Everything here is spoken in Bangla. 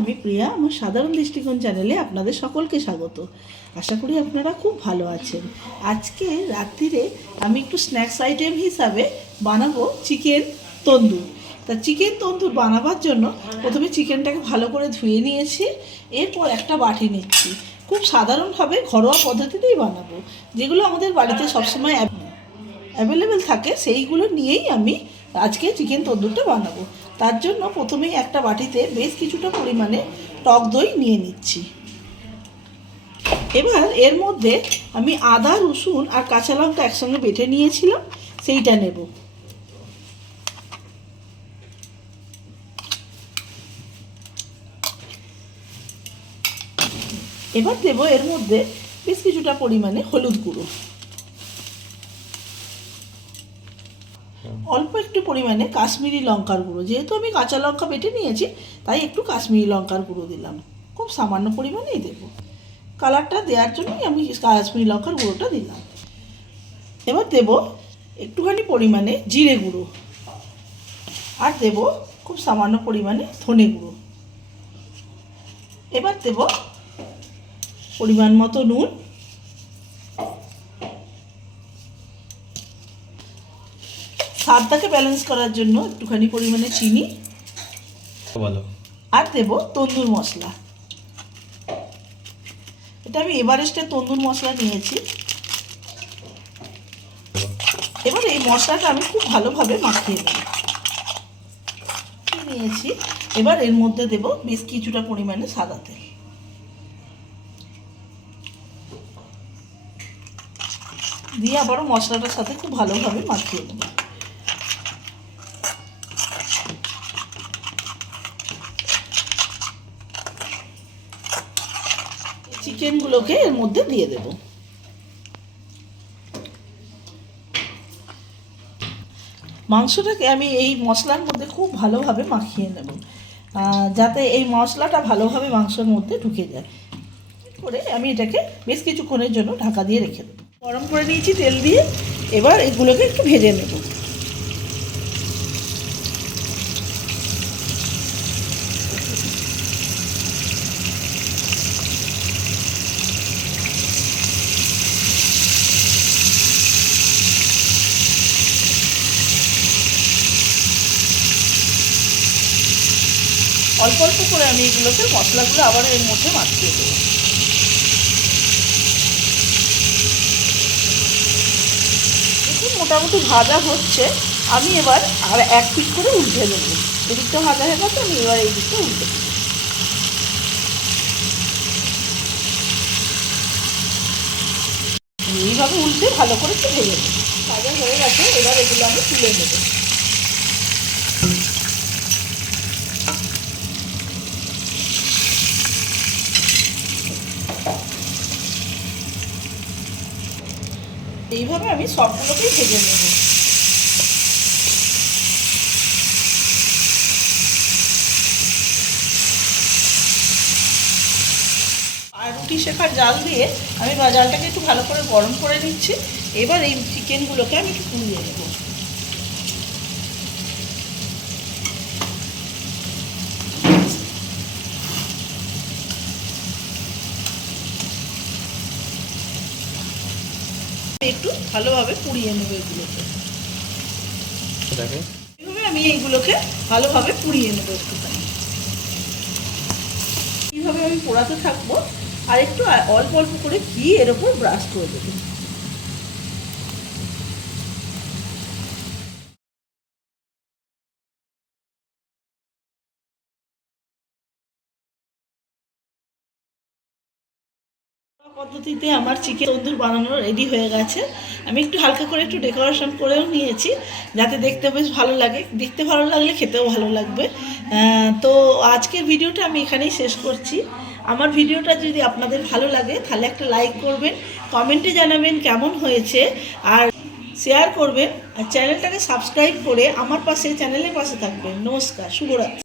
আমি প্রিয়া, আমার সাধারণ দৃষ্টিকোণ চ্যানেলে আপনাদের সকলকে স্বাগত। আশা করি আপনারা খুব ভালো আছেন। আজকে রাত্রিরে আমি একটু স্ন্যাক্স আইটেম হিসাবে বানাবো চিকেন তন্দুর। তা চিকেন তন্দুর বানাবার জন্য প্রথমে চিকেনটাকে ভালো করে ধুয়ে নিয়েছি, এরপর একটা বাটি নিচ্ছি। খুব সাধারণভাবে ঘরোয়া পদ্ধতিতেই বানাবো। যেগুলো আমাদের বাড়িতে সবসময় অ্যাভেলেবেল থাকে, সেইগুলো নিয়েই আমি আজকে চিকেন তন্দুরটা বানাবো। তার জন্য প্রথমেই একটা বাটিতে বেশ কিছুটা পরিমাণে টক দই নিয়ে নিচ্ছি। এবার এর মধ্যে আমি আদা, রসুন আর কাঁচা লঙ্কা একসঙ্গে বেটে নিয়েছিলাম, সেইটা নেব। এবার দেবো এর মধ্যে বেশ কিছুটা পরিমাণে হলুদ গুঁড়ো। অল্প একটু পরিমাণে কাশ্মীরি লঙ্কার গুঁড়ো। যেহেতু আমি কাঁচা লঙ্কা বেটে নিয়েছি, তাই একটু কাশ্মীরি লঙ্কার গুঁড়ো দিলাম। খুব সামান্য পরিমাণেই দেবো। কালারটা দেওয়ার জন্যই আমি কাশ্মীরি লঙ্কার গুঁড়োটা দিলাম। এবার দেব একটুখানি পরিমাণে জিরে গুঁড়ো। আর দেব খুব সামান্য পরিমাণে ধনে গুঁড়ো। এবার দেব পরিমাণ মতো নুন। স্বাদটাকে ব্যালেন্স করার জন্য একটুখানি পরিমাণে চিনি। বলো। আর দেব তন্দুর মশলা। এটা আমি এভারেস্টের তন্দুর মশলা নিয়েছি। এবার এই মশলাটা আমি খুব ভালোভাবে মাখিয়ে নেব। নিয়েছি। এবার এর মধ্যে দেব বেশ কিছুটা পরিমাণে সাদা তেল। দিয়ে আবারও মশলাটার সাথে খুব ভালোভাবে মাখিয়ে নেব। চিকেনগুলোকে এর মধ্যে দিয়ে দেব। মাংসটাকে আমি এই মশলার মধ্যে খুব ভালোভাবে মাখিয়ে নেব। যাতে এই মশলাটা ভালোভাবে মাংসের মধ্যে ঢুকে যায়। করে আমি এটাকে বেশ কিছুক্ষণের জন্য ঢাকা দিয়ে রেখে দেবো। গরম করে নিয়েছি তেল দিয়ে। এবার এগুলোকে একটু ভেজে নেব। অল্প অল্প করে আমি এগুলোকে মশলাগুলো আবার এর মধ্যে মাখিয়ে দেবো। দেখুন, মোটামুটি ভাজা হচ্ছে। আমি এবার আর এক পিস করে উল্টে দেবো। এদিকটা ভাজা হয়ে গেছে, আমি এবার এই দিকটা উল্টে দেবো। এইভাবে উল্টে ভালো করে একটু ভেজে নেব। ভাজা হয়ে গেছে, এবার এগুলো আমি তুলে নেব। এইভাবে আমি সবগুলোকেই ভেজে নেব। আর রুটি শেখার জাল দিয়ে আমি জালটাকে একটু ভালো করে গরম করে নিচ্ছি। এবার এই চিকেনগুলোকে আমি একটু পুড়িয়ে নেব। একটু ভালোভাবে পুড়িয়ে নেব এগুলোকে। এইভাবে আমি এইগুলোকে ভালোভাবে পুড়িয়ে নেব একটুখানি। এইভাবে আমি পোড়াতে থাকব। আর একটু অল্প অল্প করে ঘি এর ওপর ব্রাশ করে দেবো। পদ্ধতিতে আমার চিকেন তন্দুর বানানো রেডি হয়ে গেছে। আমি একটু হালকা করে একটু ডেকোরেশন করেও নিয়েছি, যাতে দেখতে বেশ ভালো লাগে। দেখতে ভালো লাগলে খেতেও ভালো লাগবে। তো আজকের ভিডিওটা আমি এখানেই শেষ করছি। আমার ভিডিওটা যদি আপনাদের ভালো লাগে, তাহলে একটা লাইক করবেন কমেন্টে জানাবেন কেমন হয়েছে, আর শেয়ার করবেন, আর চ্যানেলটাকে সাবস্ক্রাইব করে আমার পাশে চ্যানেলের পাশে থাকবেন। নমস্কার, শুভরাত্রি।